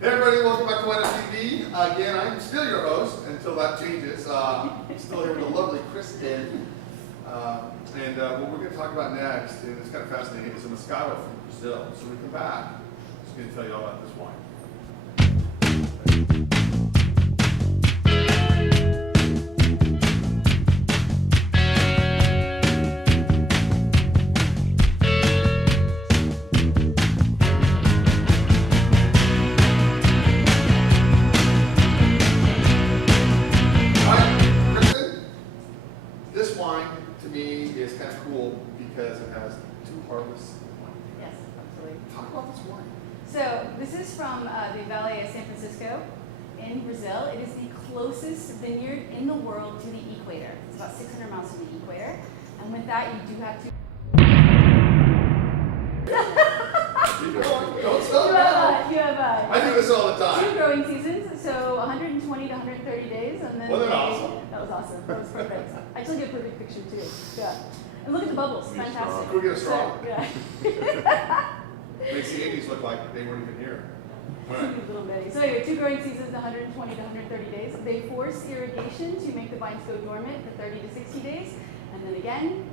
Hey everybody, welcome back to WineupTV. Again, I'm still your host until that changes. Still here with the lovely Kristen. And what we're going to talk about next, and it's kind of fascinating, is a Moscato from Brazil. So when we come back, I'm just going to tell you all about this wine. Because it has two harvests in one. Yes, absolutely. Talk about this wine. So this is from the Valley of San Francisco in Brazil. It is the closest vineyard in the world to the equator. It's about 600 miles from the equator. And with that, you do have to... Don't stop now. You have I do this all the time. 2 growing seasons, so 120 to 130 days. And then Wasn't that awesome? That was awesome. That was perfect. I took a perfect picture too. Yeah. And look at the bubbles. Fantastic. Can we get a straw? So, yeah. Makes the 80s look like they weren't even here. Right. Little bitty. So anyway, 2 growing seasons, 120 to 130 days. They force irrigation to make the vines go dormant for 30 to 60 days, and then again,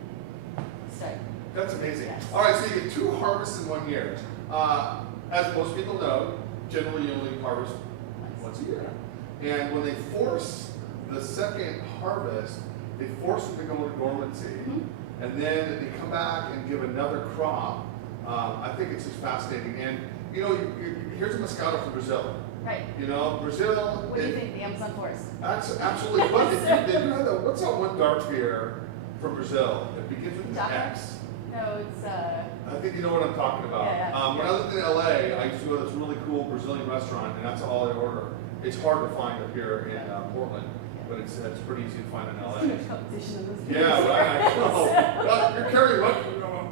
start. That's amazing. Yes. All right, so you get 2 harvests in 1 year. As most people know, generally you only harvest once a year. And when they force the second harvest, they force them to go into dormancy. Mm-hmm. And then they come back and give another crop. I think it's just fascinating. And you know, here's a Moscato from Brazil. Right. You know, Brazil. What do you think? The Amazon forest. Absolutely. But they do have the, what's that one dark beer from Brazil? It begins with an X. No, it's. I think you know what I'm talking about. Yeah. When I lived in LA, I used to go to this really cool Brazilian restaurant, and that's all I order. It's hard to find up here in Portland. But it's pretty easy to find in LA. Too much competition in this business. Yeah, right. I know. Well, you're carrying what?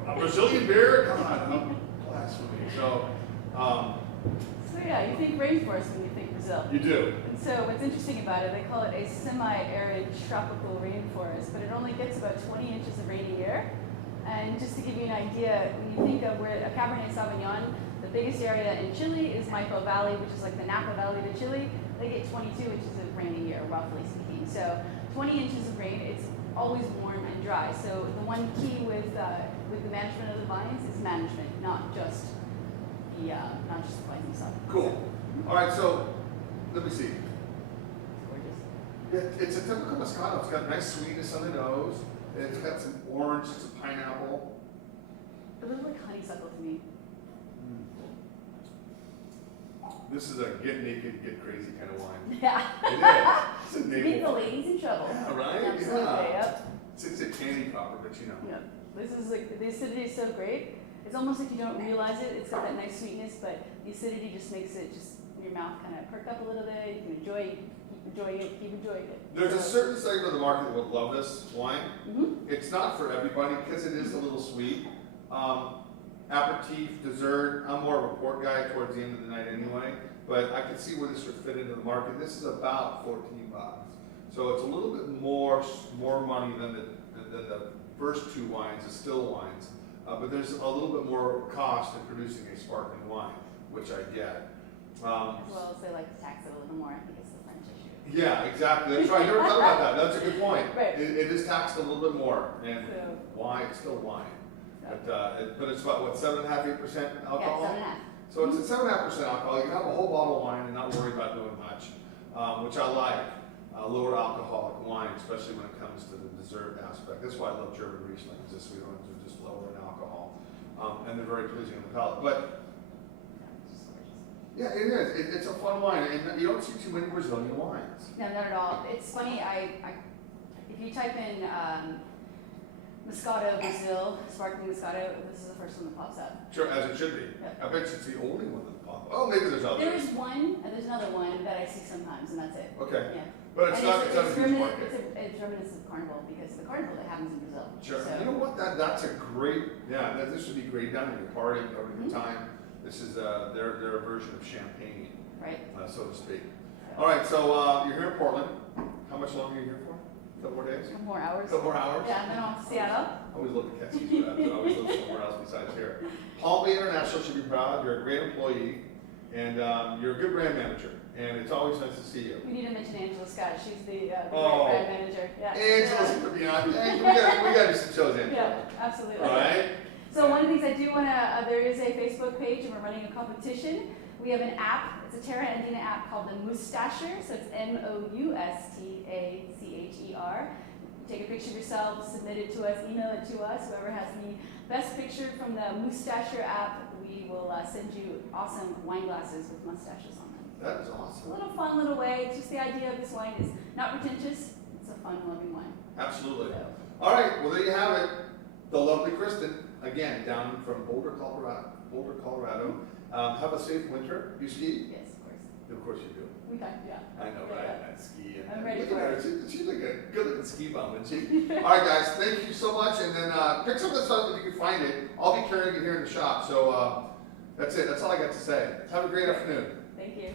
A Brazilian beer? Come on, blasphemy. So yeah, you think rainforest when you think Brazil. You do. And so what's interesting about it, they call it a semi-arid tropical rainforest, but it only gets about 20 inches of rain a year. And just to give you an idea, when you think of where a Cabernet Sauvignon, the biggest area in Chile is Maipo Valley, which is like the Napa Valley to Chile. They get 22 inches of rain a year, roughly speaking. So 20 inches of rain, it's always warm and dry. So the one key with the management of the vines is management, not just the vines themselves. Cool. All right, so let me see. Gorgeous. It's a typical Moscato. It's got nice sweetness on the nose. It's got some orange, some pineapple. It looks like honeysuckle to me. This is a get naked, get crazy kind of wine. Yeah. It is. It's a navel. Get the ladies in trouble. Yeah, right? Absolutely, Yeah. yep. It's a candy popper, but you know. Yeah. This is like, the acidity is so great. It's almost like you don't realize it. It's got that nice sweetness, but the acidity just makes it just, your mouth kind of perk up a little bit. You can enjoy it, keep enjoying it. There's a certain segment of the market that would love this wine. Mm-hmm. It's not for everybody because it is a little sweet. Aperitif, dessert. I'm more of a port guy towards the end of the night anyway, but I can see where this would fit into the market. This is about $14, so it's a little bit more money than the first 2 wines, the still wines. But there's a little bit more cost in producing a sparkling wine, which I get. As well as they like to tax it a little more. I think it's the French issue. Yeah, exactly. That's right. I never thought about that. That's a good point. Right. It is taxed a little bit more, and So, wine, it's still wine. But it's about what, 7.5% alcohol? Yeah, 7.5. So it's at 7.5% alcohol. You can have a whole bottle of wine and not worry about doing much, which I like. Lower alcoholic wine, especially when it comes to the dessert aspect. That's why I love German Riesling. It's just sweet ones are just lower in alcohol, and they're very pleasing on the palate. But yeah, it is. It's a fun wine, and you don't see too many Brazilian wines. No, not at all. It's funny. If you type in Moscato Brazil, sparkling Moscato, this is the first one that pops up. Sure, as it should be. Yep. I bet it's the only one that pops up. Oh, maybe there's others. There's one, and there's another one that I see sometimes, and that's it. Okay. Yeah. But it's not a huge market. It's reminiscent of Carnival because the Carnival that happens in Brazil. Sure. So. You know what? That's a great. Yeah, this would be great down at your party, having a good time. This is their version of champagne, right? So to speak. All right. So you're here in Portland. How much longer are you here for? A couple more days. A couple more hours. A couple more hours. Yeah, and then off to Seattle. I always love to catch these for that, but I always live somewhere else besides here. Palm Bay International should be proud. You're a great employee. And you're a good brand manager, and it's always nice to see you. We need to mention Angela Scott. She's the Oh. brand manager. Yeah. Angela's Yeah. gonna be on. Hey, we gotta do some shows, Angela. Yeah, absolutely. All right. So one of the things I do want to, there is a Facebook page and we're running a competition. We have an app, it's a terraandina app called the Moustacher, so it's Moustacher. Take a picture of yourself, submit it to us, email it to us. Whoever has the best picture from the Moustacher app, we will send you awesome wine glasses with mustaches on them. That is A awesome. little fun little way, it's just the idea of this wine is not pretentious, it's a fun loving wine. Absolutely. So, All right. Well, there you have it. The lovely Kristen, again, down from Boulder, Colorado. Have a safe winter. You ski? yes, of course. Of course you do. We got, yeah. I know, Yeah. right? I ski. And I'm ready look for at her. it. She's like a good-looking ski bum, isn't she? All right, guys. Thank you so much. And then pick some of this up if you can find it. I'll be carrying it here in the shop. So that's it. That's all I got to say. Have a great afternoon. Thank you.